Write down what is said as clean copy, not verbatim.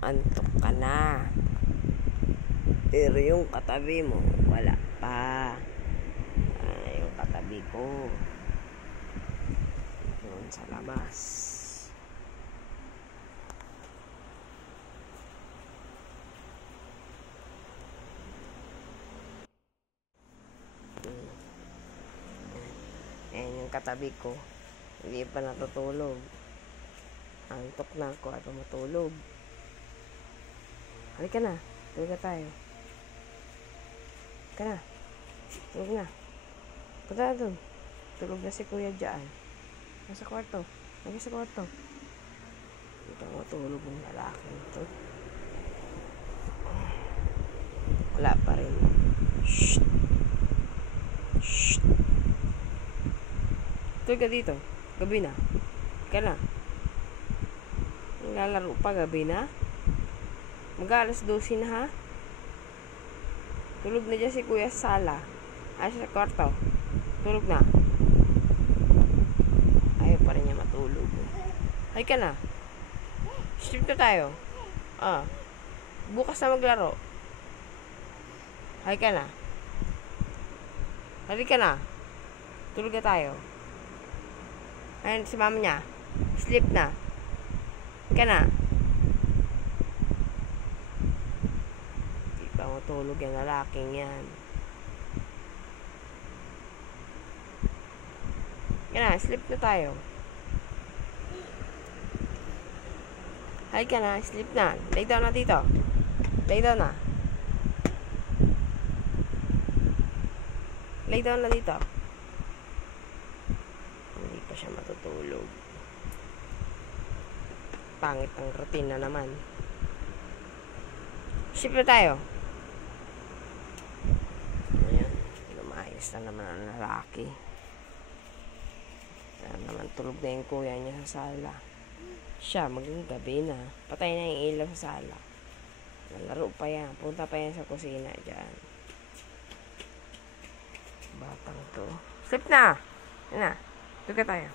Antok ka na. Pero yung katabi mo, wala pa. Yung katabi ko. Doon sa labas. Ayan yung katabi ko. Hindi pa natutulog. Antok na ako at matulog. Halika na. Tulog na tayo. Halika na. Tulog na. Punta na dun. Tulog na si kuya dyan. Nasa kwarto. Nasa kwarto. Dito matulog yung lalaki ito. Wala pa rin. Shhh. Shhh. Tulog ka dito. Gabi na. Halika na. Lalaro pa gabi na. Mag-alas 12 na ha. Tulog na dyan si kuya sa sala. Ay sa kwarto. Tulog na. Ayaw pa rin niya matulog. Ay ka na. Sleep na tayo. Bukas na maglaro. Ay ka na. Halika na. Tulog na tayo. Ayan si mama niya. Sleep na. Ka na. Di pa matulog yung lalaking yan. Ka na. Sleep na tayo. Hay ka na. Sleep na. Lay down na dito. Lay down na. Lay down na dito. Hindi pa siya matutulog. Pangit ang routine na naman. Sleep na tayo. Ayan. Lumayos na naman ang lalaki. Ayan naman, tulog na yung kuya niya sa sala. Siya, maging gabi na. Patay na yung ilaw sa sala. Nalaro pa yan. Punta pa yan sa kusina dyan. Batang to. Sleep na! Yan na. Tulog tayo.